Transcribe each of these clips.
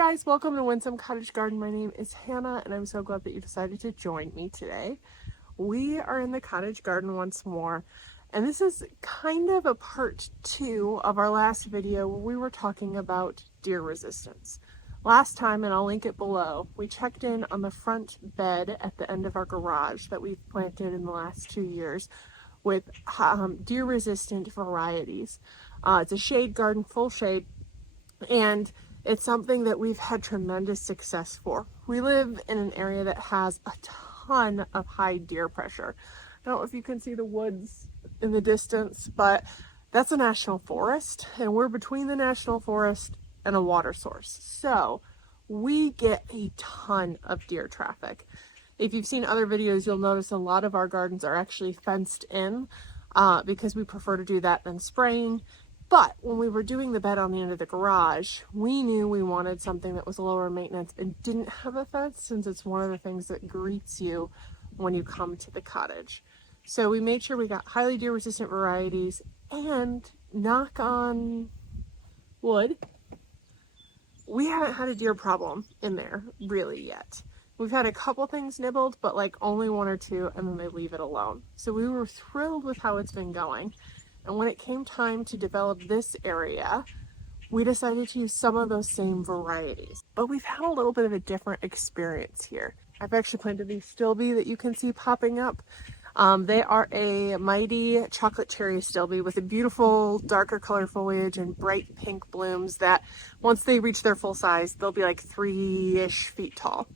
guys, welcome to Windsome Cottage Garden. My name is Hannah and I'm so glad that you decided to join me today. We are in the cottage garden once more, and this is kind of a part 2 of our last video where we were talking about deer resistance. Last time, and I'll link it below, we checked in on the front bed at the end of our garage that we've planted in the last 2 years with deer resistant varieties. It's a shade garden, full shade, and it's something that we've had tremendous success for. We live in an area that has a ton of high deer pressure. I don't know if you can see the woods in the distance, but that's a national forest, and we're between the national forest and a water source. So we get a ton of deer traffic. If you've seen other videos, you'll notice a lot of our gardens are actually fenced in because we prefer to do that than spraying. But when we were doing the bed on the end of the garage, we knew we wanted something that was lower maintenance and didn't have a fence, since it's one of the things that greets you when you come to the cottage. So we made sure we got highly deer resistant varieties, and knock on wood, we haven't had a deer problem in there really yet. We've had a couple things nibbled, but like only 1 or 2, and then they leave it alone. So we were thrilled with how it's been going. And when it came time to develop this area, we decided to use some of those same varieties. But we've had a little bit of a different experience here. I've actually planted these Astilbe that you can see popping up. They are a Mighty Chocolate Cherry Astilbe with a beautiful darker color foliage and bright pink blooms that once they reach their full size, they'll be like 3-ish feet tall.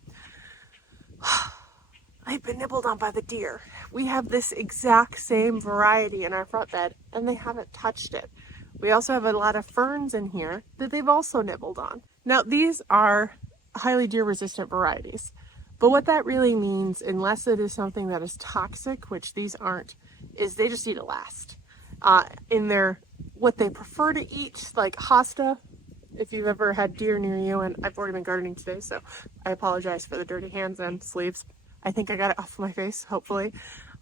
They've been nibbled on by the deer. We have this exact same variety in our front bed and they haven't touched it. We also have a lot of ferns in here that they've also nibbled on. Now these are highly deer resistant varieties, but what that really means, unless it is something that is toxic, which these aren't, is they just need to last. In their, what they prefer to eat, like hosta, if you've ever had deer near you, and I've already been gardening today, so I apologize for the dirty hands and sleeves. I think I got it off my face, hopefully.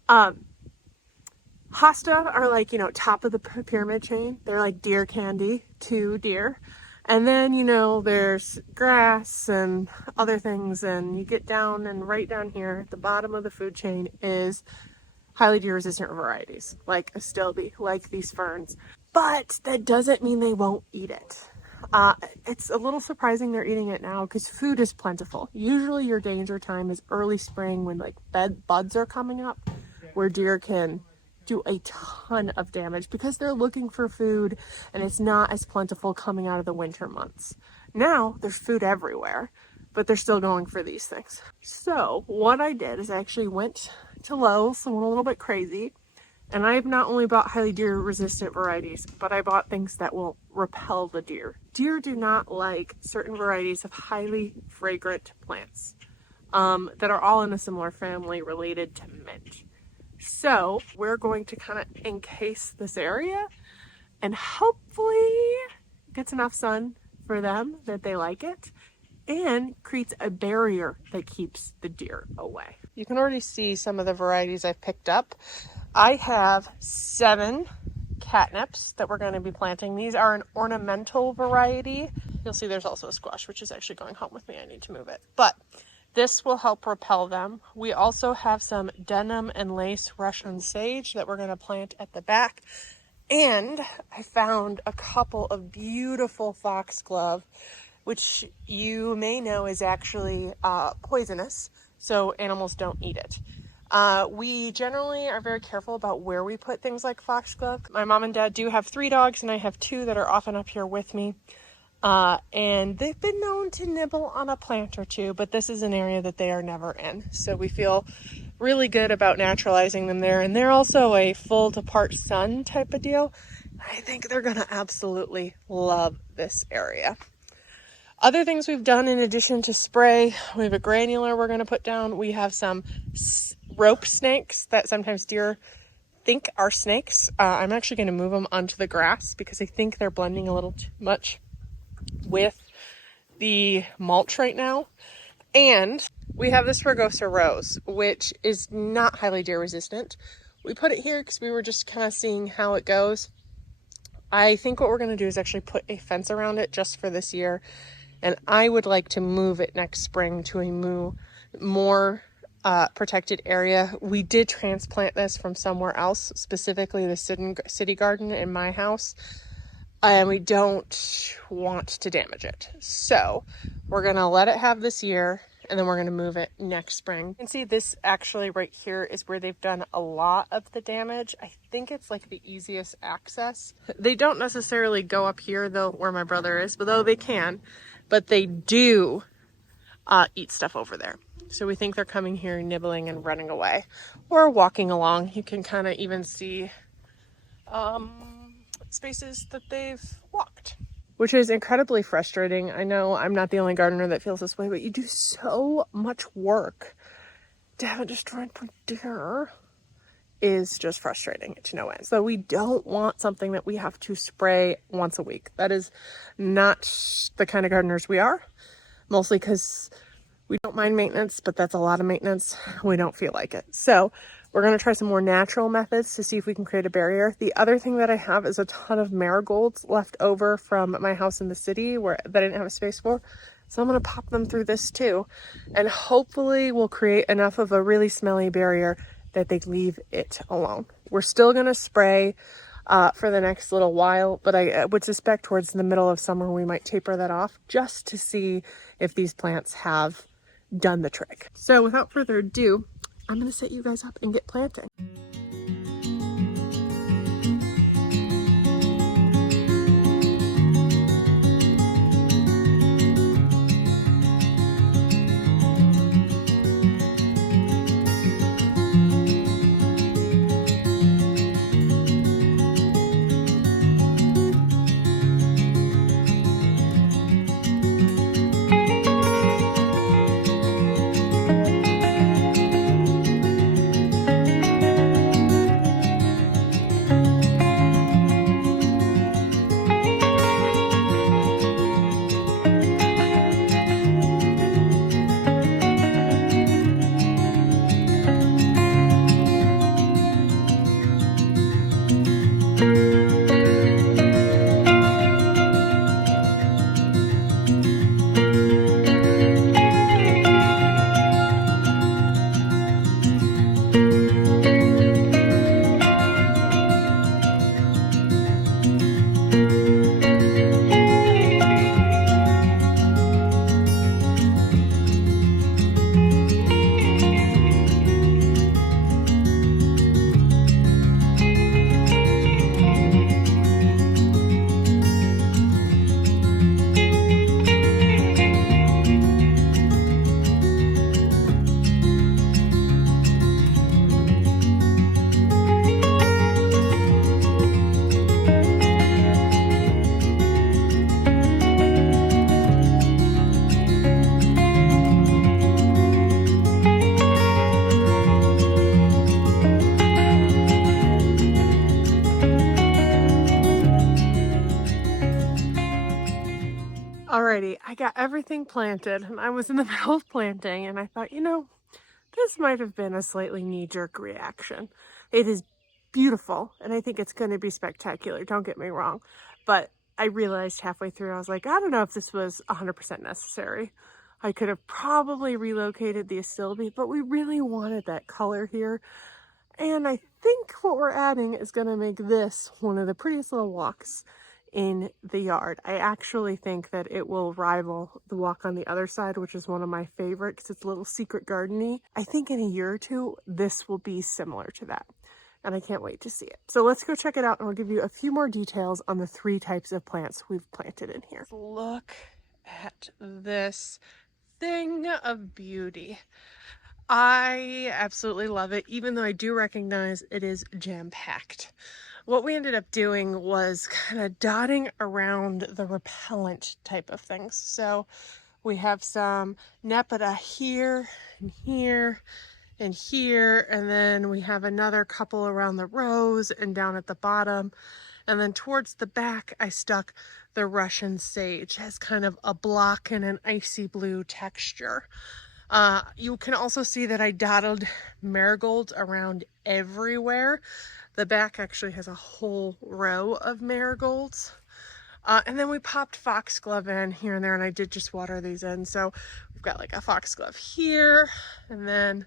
Hosta are like, top of the pyramid chain. They're like deer candy to deer. And then, there's grass and other things, and you get down, and right down here at the bottom of the food chain is highly deer resistant varieties, like Astilbe, like these ferns. But that doesn't mean they won't eat it. It's a little surprising they're eating it now because food is plentiful. Usually your danger time is early spring when like buds are coming up, where deer can do a ton of damage because they're looking for food and it's not as plentiful coming out of the winter months. Now there's food everywhere, but they're still going for these things. So what I did is I actually went to Lowe's and went a little bit crazy. And I've not only bought highly deer resistant varieties, but I bought things that will repel the deer. Deer do not like certain varieties of highly fragrant plants that are all in a similar family related to mint. So we're going to kind of encase this area and hopefully gets enough sun for them that they like it and creates a barrier that keeps the deer away. You can already see some of the varieties I've picked up. I have 7 catnips that we're going to be planting. These are an ornamental variety. You'll see there's also a squash, which is actually going home with me. I need to move it. But this will help repel them. We also have some denim and lace Russian sage that we're going to plant at the back. And I found a couple of beautiful foxglove, which you may know is actually poisonous, so animals don't eat it. We generally are very careful about where we put things like foxglove. My mom and dad do have 3 dogs, and I have 2 that are often up here with me. And they've been known to nibble on a plant or 2, but this is an area that they are never in. So we feel really good about naturalizing them there. And they're also a full to part sun type of deal. I think they're going to absolutely love this area. Other things we've done in addition to spray, we have a granular we're going to put down. We have some rope snakes that sometimes deer think are snakes. I'm actually going to move them onto the grass because I think they're blending a little too much with the mulch right now. And we have this Rugosa rose, which is not highly deer resistant. We put it here because we were just kind of seeing how it goes. I think what we're going to do is actually put a fence around it just for this year and I would like to move it next spring to a more protected area. We did transplant this from somewhere else, specifically the city garden in my house, and we don't want to damage it. So we're gonna let it have this year, and then we're gonna move it next spring. You can see this actually right here is where they've done a lot of the damage. I think it's like the easiest access. They don't necessarily go up here though, where my brother is, but though they can, but they do eat stuff over there. So we think they're coming here, nibbling and running away, or walking along. You can kind of even see spaces that they've walked, which is incredibly frustrating. I know I'm not the only gardener that feels this way, but you do so much work to have it destroyed for deer is just frustrating to no end. So we don't want something that we have to spray once a week. That is not the kind of gardeners we are, mostly because we don't mind maintenance, but that's a lot of maintenance. We don't feel like it. So we're going to try some more natural methods to see if we can create a barrier. The other thing that I have is a ton of marigolds left over from my house in the city that I didn't have a space for. So I'm going to pop them through this too. And hopefully we'll create enough of a really smelly barrier that they leave it alone. We're still going to spray for the next little while, but I would suspect towards the middle of summer we might taper that off just to see if these plants have done the trick. So without further ado, I'm going to set you guys up and get planting. Alrighty, I got everything planted and I was in the middle of planting and I thought, this might have been a slightly knee-jerk reaction. It is beautiful and I think it's going to be spectacular, don't get me wrong. But I realized halfway through, I was like, I don't know if this was 100% necessary. I could have probably relocated the Astilbe, but we really wanted that color here. And I think what we're adding is going to make this one of the prettiest little walks in the yard. I actually think that it will rival the walk on the other side, which is one of my favorite because it's a little secret garden-y. I think in a year or two, this will be similar to that. And I can't wait to see it. So let's go check it out and I'll give you a few more details on the 3 types of plants we've planted in here. Look at this thing of beauty. I absolutely love it, even though I do recognize it is jam-packed. What we ended up doing was kind of dotting around the repellent type of things. So we have some Nepeta here and here and here, and then we have another couple around the rows and down at the bottom. And then towards the back, I stuck the Russian sage as kind of a block and an icy blue texture. You can also see that I dotted marigolds around everywhere. The back actually has a whole row of marigolds. And then we popped foxglove in here and there, and I did just water these in. So we've got like a foxglove here, and then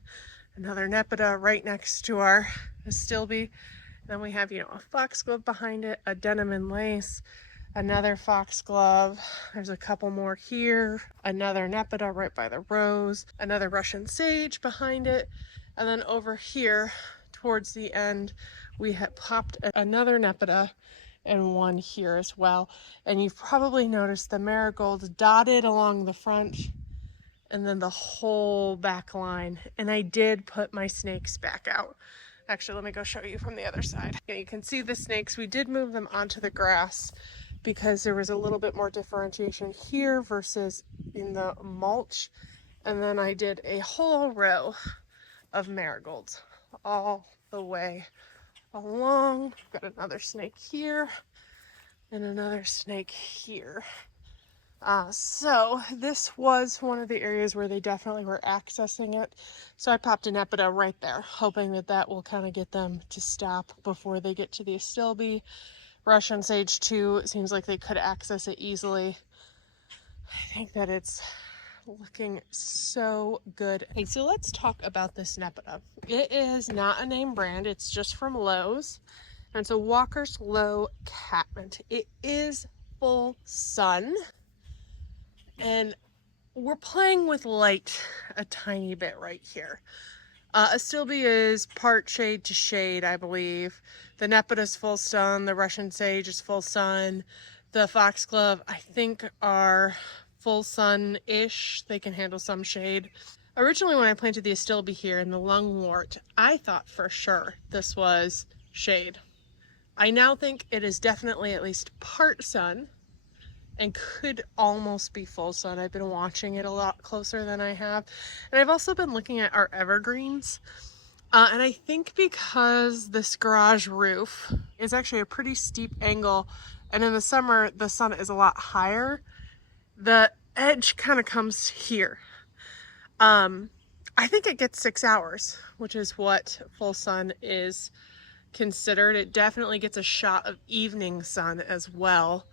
another nepeta right next to our astilbe. Then we have, you know, a foxglove behind it, a denim and lace, another foxglove. There's a couple more here, another nepeta right by the rose, another Russian sage behind it. And then over here towards the end, we had popped another nepeta and one here as well. And you've probably noticed the marigolds dotted along the front and then the whole back line. And I did put my snakes back out. Actually, let me go show you from the other side. You can see the snakes. We did move them onto the grass because there was a little bit more differentiation here versus in the mulch. And then I did a whole row of marigolds all the way along. Got another snake here and another snake here. So this was one of the areas where they definitely were accessing it. So I popped an nepeta right there, hoping that that will kind of get them to stop before they get to the astilbe. Russian sage too, it seems like they could access it easily. I think that it's looking so good. Okay, so let's talk about this nepeta. It is not a name brand, it's just from Lowe's. And it's a Walker's Low Catmint. It is full sun. And we're playing with light a tiny bit right here. Astilbe is part shade to shade, I believe. The nepeta is full sun. The Russian sage is full sun. The foxglove, I think, are full sun-ish. They can handle some shade. Originally, when I planted the astilbe here in the lungwort, I thought for sure this was shade. I now think it is definitely at least part sun and could almost be full sun. I've been watching it a lot closer than I have. And I've also been looking at our evergreens. And I think because this garage roof is actually a pretty steep angle, and in the summer the sun is a lot higher, the edge kind of comes here. I think it gets 6 hours, which is what full sun is considered. It definitely gets a shot of evening sun as well,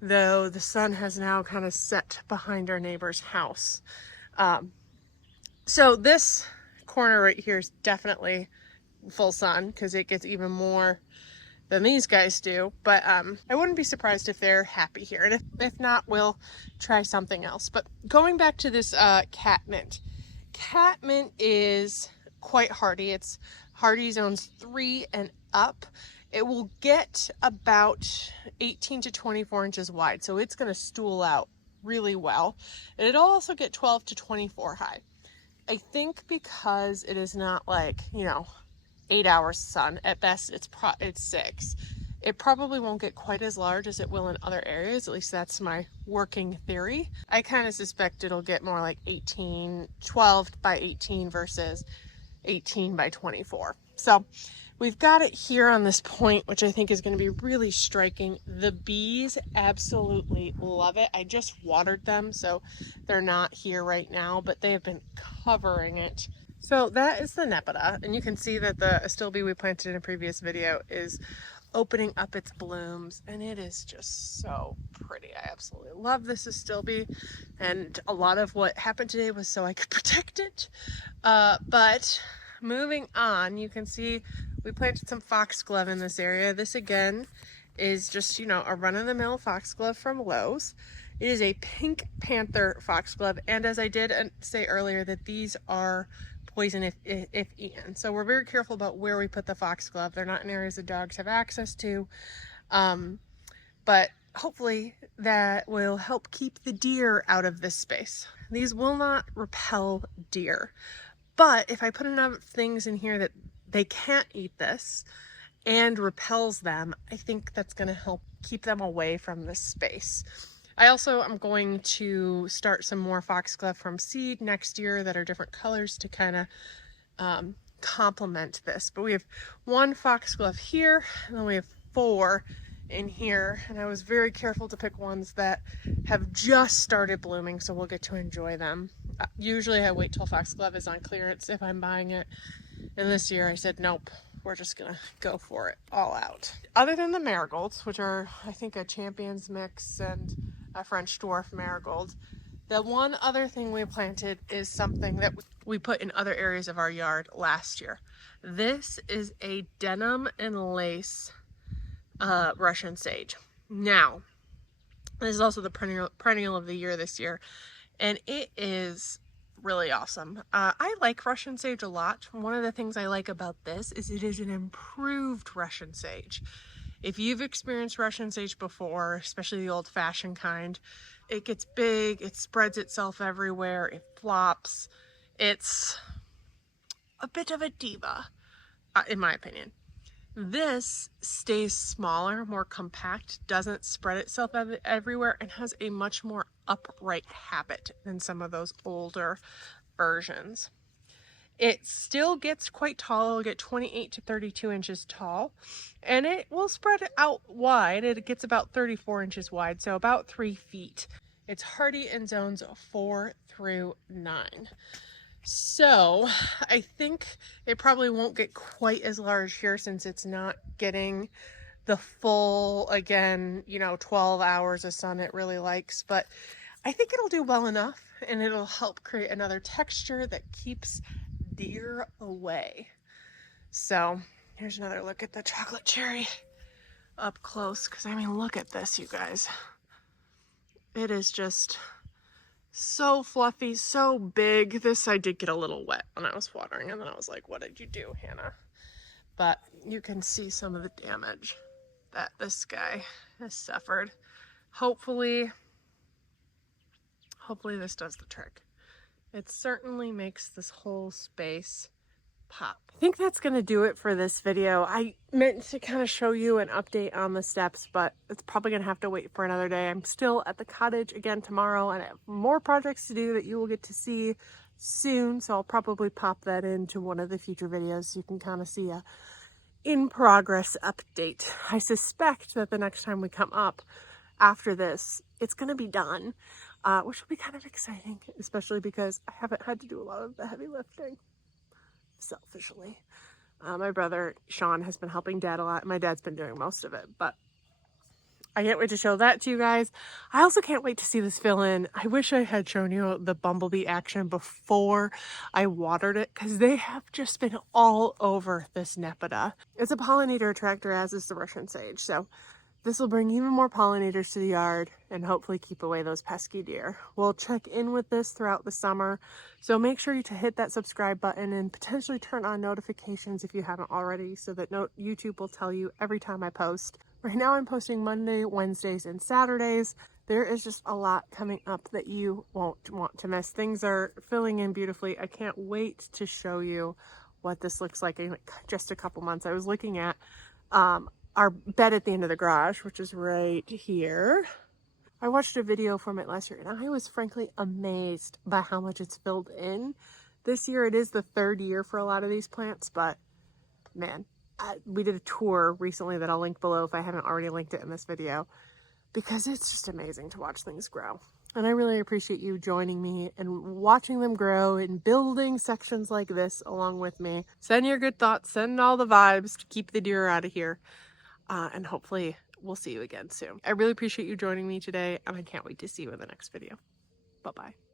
though the sun has now kind of set behind our neighbor's house. So this corner right here is definitely full sun because it gets even more than these guys do, but I wouldn't be surprised if they're happy here, and if not, we'll try something else. But going back to this catmint. Catmint is quite hardy. It's hardy zones 3 and up. It will get about 18 to 24 inches wide, so it's going to stool out really well. And it'll also get 12 to 24 high. I think because it is not like, you know, 8 hours sun. At best, it's 6. It probably won't get quite as large as it will in other areas. At least that's my working theory. I kind of suspect it'll get more like 12 by 18 versus 18 by 24. So we've got it here on this point, which I think is going to be really striking. The bees absolutely love it. I just watered them, so they're not here right now, but they have been covering it. So that is the nepeta, and you can see that the astilbe we planted in a previous video is opening up its blooms, and it is just so pretty. I absolutely love this astilbe, and a lot of what happened today was so I could protect it. But moving on, you can see we planted some foxglove in this area. This again is just, you know, a run-of-the-mill foxglove from Lowe's. It is a pink panther foxglove, and as I did say earlier, that these are poison if eaten. So we're very careful about where we put the foxglove. They're not in areas that dogs have access to, but hopefully that will help keep the deer out of this space. These will not repel deer, but if I put enough things in here that they can't eat this and repels them, I think that's going to help keep them away from this space. I also am going to start some more foxglove from seed next year that are different colors to kind of complement this. But we have 1 foxglove here, and then we have 4 in here, and I was very careful to pick ones that have just started blooming, so we'll get to enjoy them. Usually I wait till foxglove is on clearance if I'm buying it, and this year I said nope, we're just gonna go for it all out. Other than the marigolds, which are, I think, a Champions mix and a French dwarf marigold, the one other thing we planted is something that we put in other areas of our yard last year. This is a denim and lace Russian sage. Now, this is also the perennial of the year this year, and it is really awesome. I like Russian sage a lot. One of the things I like about this is it is an improved Russian sage. If you've experienced Russian sage before, especially the old-fashioned kind, it gets big, it spreads itself everywhere, it flops. It's a bit of a diva, in my opinion. This stays smaller, more compact, doesn't spread itself everywhere, and has a much more upright habit than some of those older versions. It still gets quite tall. It'll get 28 to 32 inches tall, and it will spread out wide. It gets about 34 inches wide, so about 3 feet. It's hardy in zones 4 through 9. So I think it probably won't get quite as large here since it's not getting the full, again, 12 hours of sun it really likes, but I think it'll do well enough, and it'll help create another texture that keeps deer away. So here's another look at the chocolate cherry up close, because I mean, look at this, you guys. It is just so fluffy, so big. This, I did get a little wet when I was watering, and then I was like, what did you do, Hannah? But you can see some of the damage that this guy has suffered. Hopefully this does the trick. It certainly makes this whole space pop. I think that's going to do it for this video. I meant to kind of show you an update on the steps, but it's probably going to have to wait for another day. I'm still at the cottage again tomorrow, and I have more projects to do that you will get to see soon, so I'll probably pop that into one of the future videos so you can kind of see a in progress update. I suspect that the next time we come up after this, it's going to be done, which will be kind of exciting, especially because I haven't had to do a lot of the heavy lifting selfishly. My brother Sean has been helping Dad a lot. My dad's been doing most of it, but I can't wait to show that to you guys. I also can't wait to see this fill in. I wish I had shown you the bumblebee action before I watered it, because they have just been all over this Nepeta. It's a pollinator attractor, as is the Russian sage, so this will bring even more pollinators to the yard and hopefully keep away those pesky deer. We'll check in with this throughout the summer, so make sure to hit that subscribe button and potentially turn on notifications if you haven't already, so that YouTube will tell you every time I post. Right now I'm posting Monday, Wednesdays, and Saturdays. There is just a lot coming up that you won't want to miss. Things are filling in beautifully. I can't wait to show you what this looks like in just a couple months. I was looking at our bed at the end of the garage, which is right here. I watched a video from it last year, and I was frankly amazed by how much it's filled in. This year, it is the 3rd year for a lot of these plants, but man, we did a tour recently that I'll link below if I haven't already linked it in this video, because it's just amazing to watch things grow. And I really appreciate you joining me and watching them grow and building sections like this along with me. Send your good thoughts, send all the vibes to keep the deer out of here. And hopefully we'll see you again soon. I really appreciate you joining me today, and I can't wait to see you in the next video. Bye-bye.